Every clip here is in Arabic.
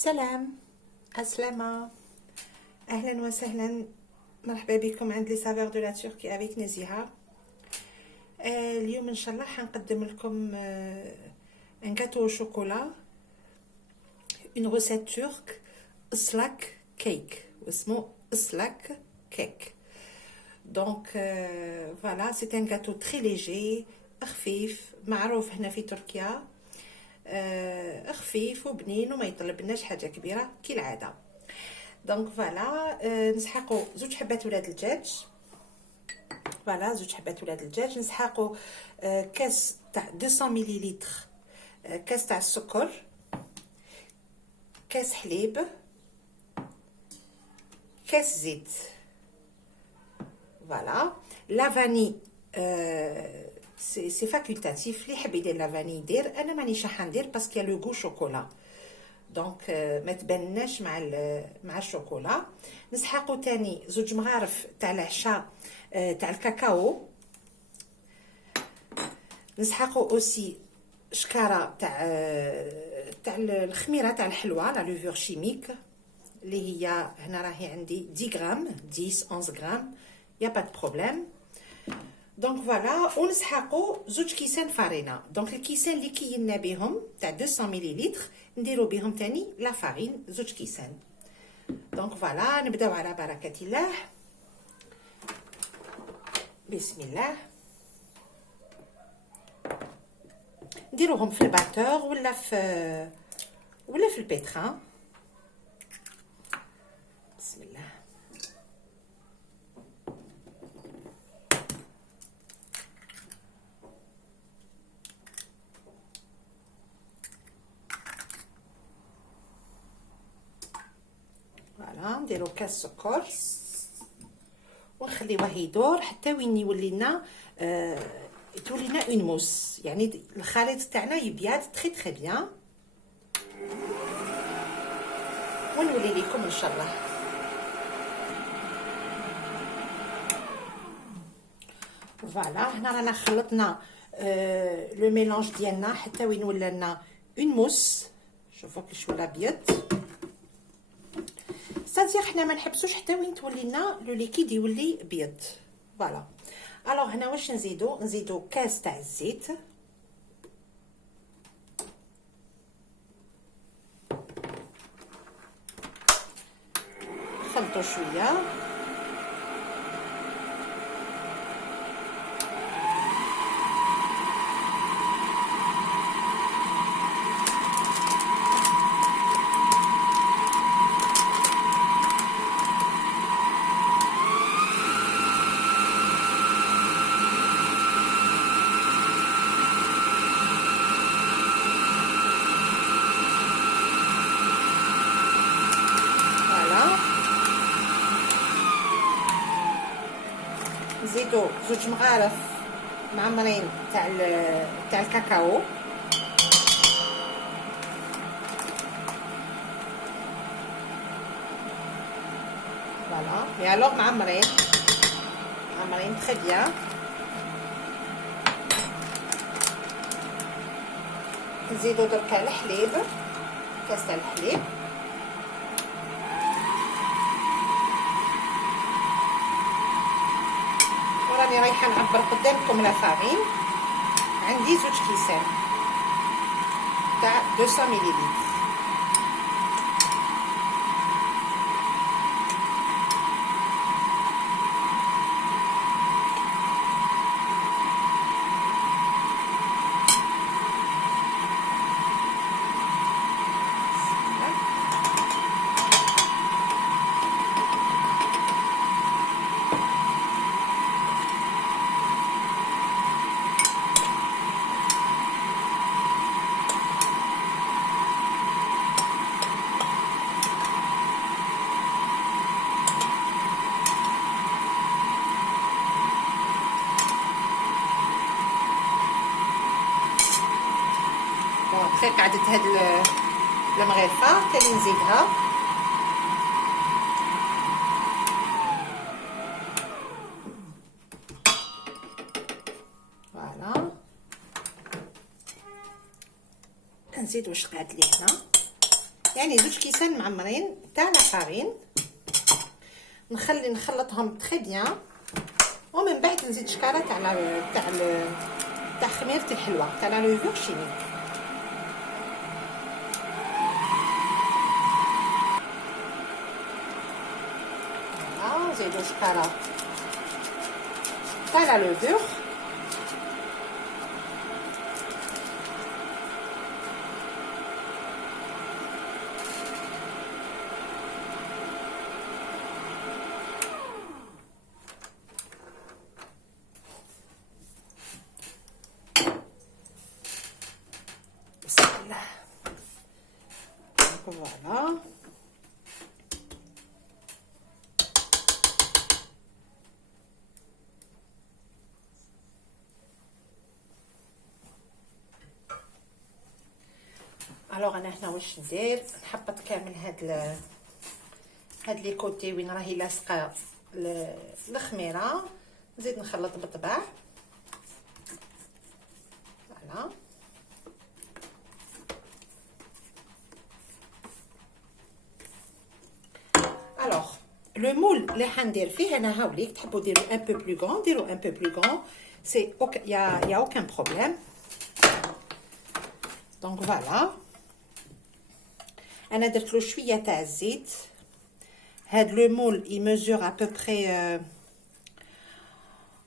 سلام، السلامة، أهلا وسهلا، مرحبا بكم عند لي سافور دو لا تركي افيك نزيهة. اليوم إن شاء الله حنقدم لكم ان gâteau au chocolat، une recette turque، ıslak كيك، واسمه ıslak كيك. دونك فوالا سي ان gâteau très léger، خفيف، معروف هنا في تركيا، خفيف وبنين وما يطلبناش حاجه كبيره كالعاده. دونك فوالا نسحقوا زوج حبات ولاد الدجاج. فوالا زوج حبات ولاد الدجاج. نسحقوا كاس تاع 200 مليلتر، كاس تاع السكر، كاس حليب، كاس زيت. فوالا لا فاني سي فاكولتاتيف، اللي يحب يدير لا فاني يدير، انا مانيش راح ندير باسكو لو غو شوكولا، دونك ما تبناش مع الشوكولا. نسحقوا تاني زوج مغارف تاع العشاء تاع الكاكاو. نسحقوا اوسي شكاره تاع الخميره تاع الحلوى، لا لوفور شيميك، اللي هي هنا راهي عندي 10 غرام، 10 11 غرام، يا با دو بروبليم. دونك فوالا ونسحقوا زوج كيسان فارينه. دونك الكيسان اللي كينا بهم تاع 200 مليلتر نديرو بهم تاني لا فارين زوج كيسان. دونك فوالا نبداو على بركه الله. بسم الله. نديروهم في الباتور ولا في البيتران. بسم الله. فوالا نديرو كاس سكر ونخليوه يدور حتى وين يولي لنا تولي لنا اون موس، يعني الخليط تاعنا يبيض تري تري بيان، ونولي لكم ان شاء الله. فوالا هنا رانا خلطنا لو ميلونج ديالنا حتى وين ولا لنا اون موس. شوفوا كيش ولا ابيض، سادير حنا ما نحبسوش حتى وين تولي لنا لو ليكيد يولي بيض. فوالا الوغ هنا واش نزيدو كاس تاع الزيت، نخلطو شويه. نزيدو زوج مغارف معمرين تاع الكاكاو. فوالا مي الوغ معمرين تري بيان. نزيدو دركا الحليب، كاس تاع الحليب. راني رايحه نعبر قدامكم لا فارين. عندي زوج كيسان تاع 200 مليلتر. بخير قعدت هاد المغرفه تاني نزيدها. فوالا نزيد واش قعد لي هنا. يعني 2 كيسان معمرين تاع لافارين. نخلطهم تري بيان، ومن بعد نزيد شكاره تاع خميره الحلوى تاع لا لوفور شيميك. نزيدو شكاره تاع لا لوفور. Voilà. الوغ انا هنا واش ندير، نحبط كامل هاد لي كوتي وين راهي لاصقه الخميره، نزيد نخلط بالطبع. فوالا الوغ لو مول اللي حندير فيه انا هاوليك، تحبوا ديروا ان بو بلو غران ديروا ان بو بلو غران، سي يا اوكان بروبليم. دونك فوالا انا درت له شويه تاع الزيت. هاد لو مول يميزور ا بوبري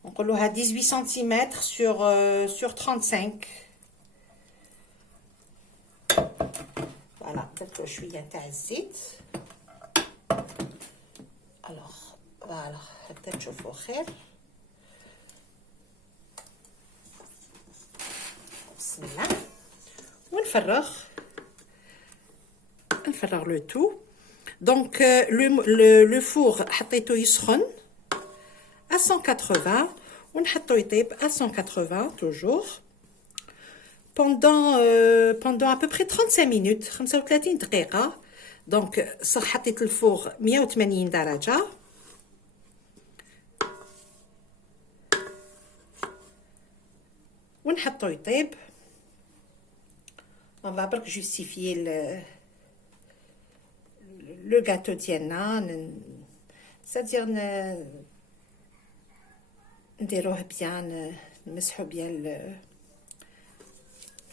نقولوها 18 سنتيمتر sur 35. فوالا درت له شويه تاع الزيت. الوغ فوالا هكذا تشوفوا خير. بسم الله. ونفرغ لو تو. دونك لو فور حطيته يسخن à 180 ونحطو يطيب à 180 toujours pendant à peu près 35 minutes 35 دقيقة. دونك صح حطيت الفور 180 درجة. ونحطو يطيب. on va برك justifier le gâteau ديالنا، c'est-à-dire نديروه بيان، نمسحو بيان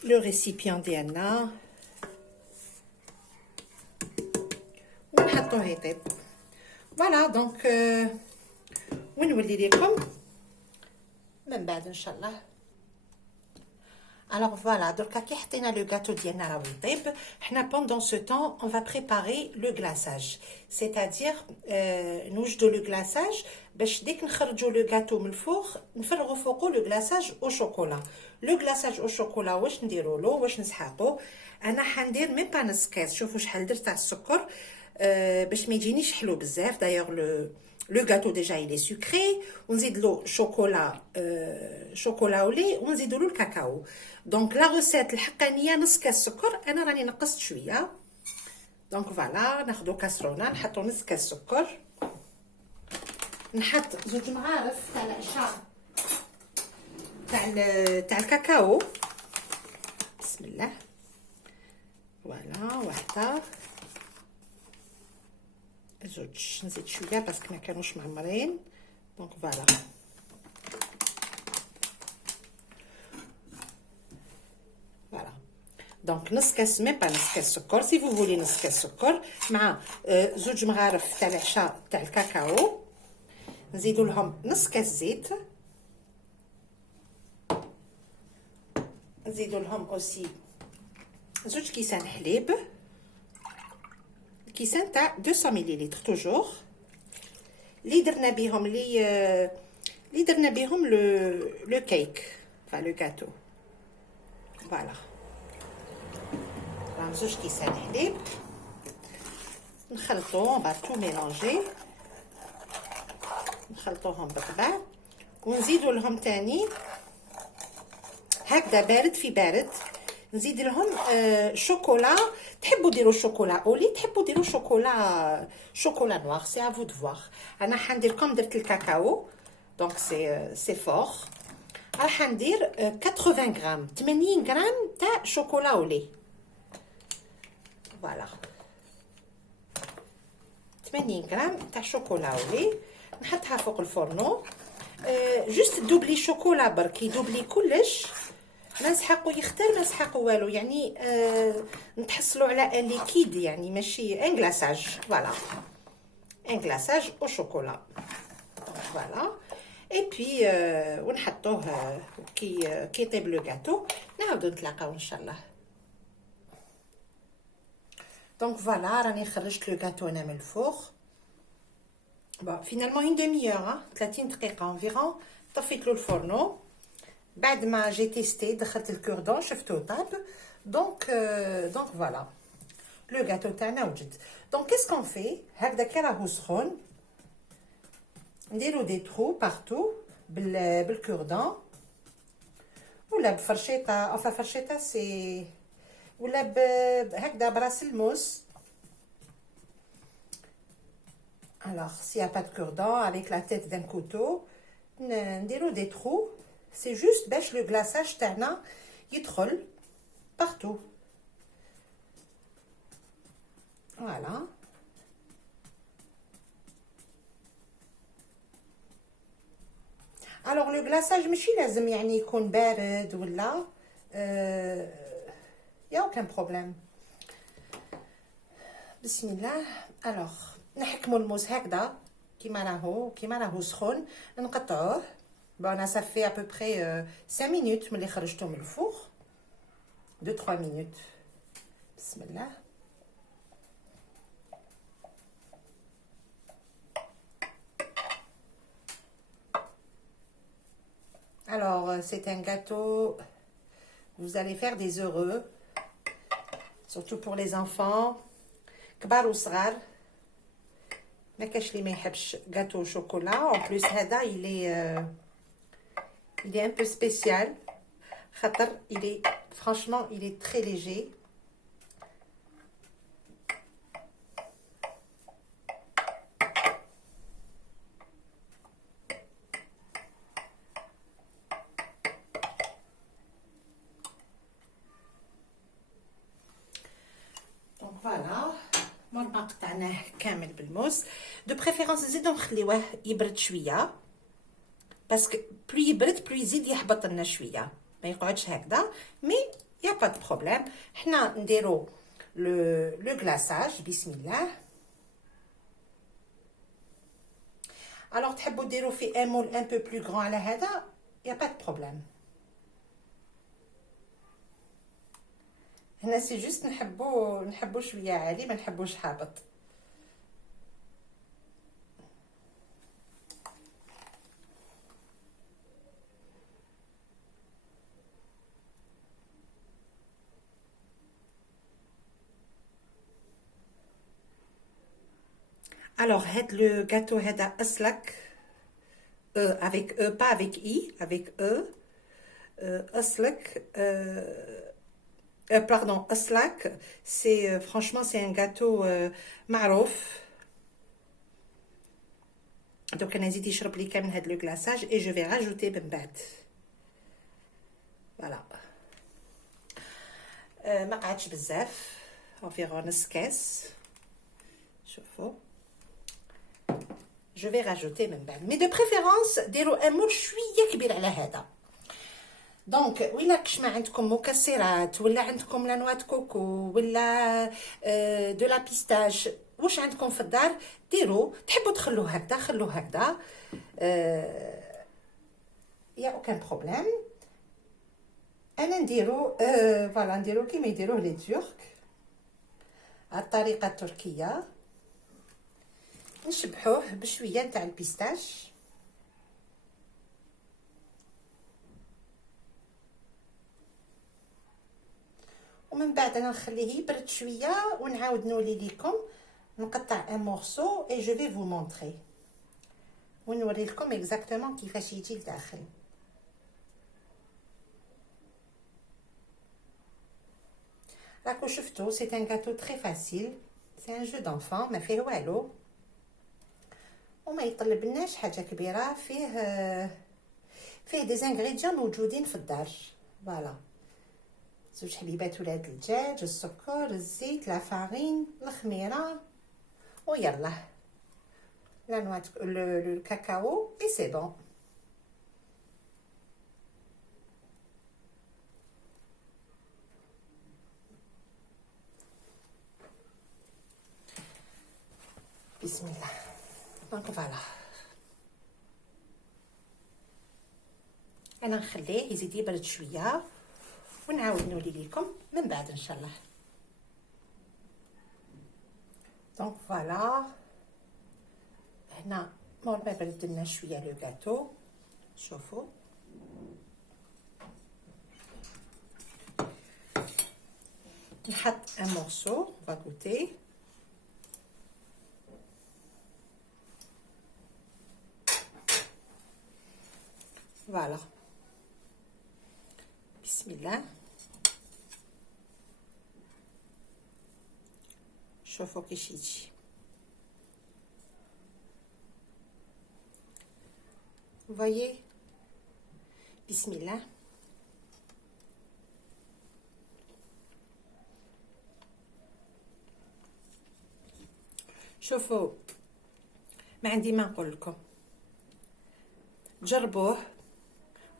لو ريسيبيون ديالنا ونحطوه يطيب. فوالا دونك ونولي لكم من بعد ان شاء الله. Alors voilà, donc كي حطينا لو غاتو ديالنا راه يطيب، حنا pendant ce temps on va préparer le glaçage, c'est-à-dire نوجدوا لو glaçage باش ديك نخرجوا لو غاتو من الفوغ نفرغوا فوقو لو glaçage او شوكولا. لو glaçage او شوكولا واش نديروا له، واش نسحقوا؟ انا حندير ميم با نص كاس. شوفوا شحال درت تاع السكر باش ما يجينيش حلو بزاف. دايوغ لو غاتو ديجا il est sucré، ونزيد له شوكولا ولي، ونزيدوا له الكاكاو. دونك لا روسيت الحقانيه نص كاس سكر، انا راني نقصت شويه. دونك فوالا ناخذوا كاسرونه نحطوا نص كاس سكر، نحط 2 معالق تاع العشاء تاع الكاكاو. بسم الله. فوالا واحده، زوج، نزيد شويه باسكو ما كانوش معمرين. دونك فوالا دونك نص كاس، ميم با نص كاس سكر، سي فو فولي نص كاس سكر مع 2 مغارف تاع العشاء تاع الكاكاو. نزيدوا لهم نص كاس زيت، نزيدوا لهم اوسي 2 كيسان حليب، كيسان تاع 200 مليلتر توجور اللي درنا بهم لو كيك فا لو غاتو. فوالا 2 كيسان حليب نخلطوه، با تو ميلونجي، نخلطوهم بالطبع، ونزيدوا لهم تاني هكذا بارد في بارد. نزيد لهم شوكولا، تحبوا ديروا شوكولا اولي، تحبوا ديروا شوكولا نوار، سي افو دو فوار. انا حنديركم درت الكاكاو دونك سي فور. راح ندير 80 غرام 80 غرام تاع شوكولا اولي. فوالا 80 غرام تاع شوكولا ولي نحطها فوق الفرنو. جوست دوبلي شوكولا برك يدوبلي كلش، ما نسحقو يختار ما نسحقو والو، يعني نتحصلوا على ان ليكيد، يعني ماشي ان غلاساج. فوالا ان غلاساج او شوكولا فوالا. اي بي ونحطوه كي يطيب لو غاتو نعاودو نتلاقاو ان شاء الله. دونك فوالا راني خرجت لو غاتو انا من الفوغ. بون فينالمون اون دمي اور 30 دقيقه انفيرون. طفيت له الفرنو بعد ما جي تيستي، دخلت الكوردون شفتو طاب. دونك فوالا لو غاتو تاعنا وجد. دونك كيسكون في هكذا كي راهو سخون نديرو دي ترو بارتو بالكوردون ولا بفرشيطه، اوفا فرشيطه سي، ولا هكذا براس الموس. Alors, s'il n'y a pas de cure-dent, avec la tête d'un couteau, نديرو des trous. C'est juste باش le glaçage تاعنا يدخل partout. Voilà. Alors le glaçage ماشي لازم يعني يكون بارد ولا y a aucun problème. بسم الله. alors نحكمو الموس هكذا كيما راهو سخون نقطعوه. بون ça fait à peu près 5 minutes ملي خرجته من الفوغ، 2-3 minutes. بسم الله. Alors c'est un gâteau, vous allez faire des heureux, surtout pour les enfants كبار وصغار. ما كاش اللي ما يحبش gâteau au chocolat. En plus هذا il est un peu spécial خاطر franchement il est très léger. Donc voilà مربى قطعناه كامل بالموس. دو بريفيرونس نزيدو نخليوه يبرد شويه باسكو بلو يبرد بلو يزيد يحبط لنا شويه، ما يقعدش هكذا. مي يا با دو بروبليم. حنا نديرو لو غلاساج. بسم الله. الوغ تحبوا ديرو في ان مول ان بو بلو غران على هذا يا با دو بروبليم. هنا سي جوست نحبو شويه عالي، ما نحبوش هابط. Alors هاد لو غاتو هذا اسلك avec e pas avec i, avec e. اسلك pardon, أسلاك. c'est franchement c'est un gâteau معروف. donc انا نزيد يشرب لي كامل هاد لو glaçage et je vais rajouter من بعد. voilà. ما قعدش بزاف، environ نص كاس. شوفوا je vais rajouter من بعد. mais de préférence ديروا un moule شويه كبير على هذا. دونك ولا كش ما عندكم مكسرات ولا عندكم لا نوات كوكو ولا دو لا بيستاش، واش عندكم في الدار ديروا. تحبوا تخلوه هكذا خلوه هكذا، يا اوكان بروبليم. انا نديرو فوالا نديرو كيما يديروه لي ترك، الطريقه التركيه. نشبحوه بشويه نتاع البيستاش ومن بعد انا نخليه يبرد شويه ونعاود نولي لكم نقطع ان مورسو اي جو في فو مونطري ونوري لكم اكزاكتومون كيفاش يجي لداخل. راكو شفتو سي ان غاتو تري فاسيل، سي ان جو دونفون، ما فيه والو وما يطلبناش حاجه كبيره. فيه دي انغريديون موجودين في الدار. فوالا زوج حليبات ولاد الدجاج، السكر، الزيت، لا فارين، الخميره، ويلا لا نوع لو كاكاو اي سي بون. بسم الله. دونك فوالا انا نخليه يزيد يبرد شويه ونعاود نولي لكم من بعد ان شاء الله. دونك فوالا هنا مور ما برد لنا شويه لو غاتو، شوفوا نحط ان مورسو فا غوتي. فوالا بسم الله. شوفوا كيش يجي. voyez بسم الله. شوفوا ما عندي ما نقول لكم، جربوه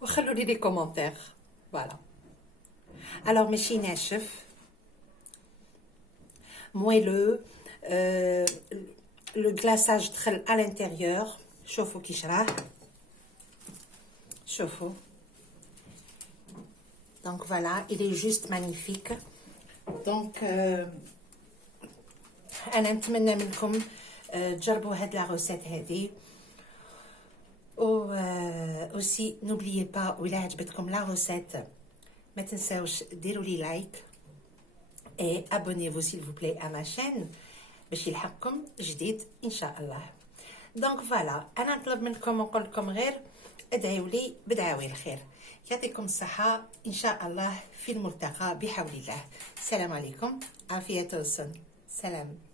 وخلوا لي كومونتير. فوالا الوغ ماشي ناشف مويلو، لو غلاساج دخل على الانتيريور. شوفوا كيش راه، شوفوا دونك فوالا il est juste magnifique. دونك انا نتمنى منكم تجربوا هاد لا روسيت هادي. و اوسي نوبليي با ولا عجبتكم لا روسيت ما تنساوش ديروا لي لايك اي abonnez-vous s'il vous plaît à ma chaîne باش يلحقكم جديد ان شاء الله. دونك فوالا انا نطلب منكم ونقول لكم غير ادعيوا لي بدعاوي الخير. يعطيكم الصحه ان شاء الله في الملتقى بحول الله. السلام عليكم، عافيه وسن، سلام.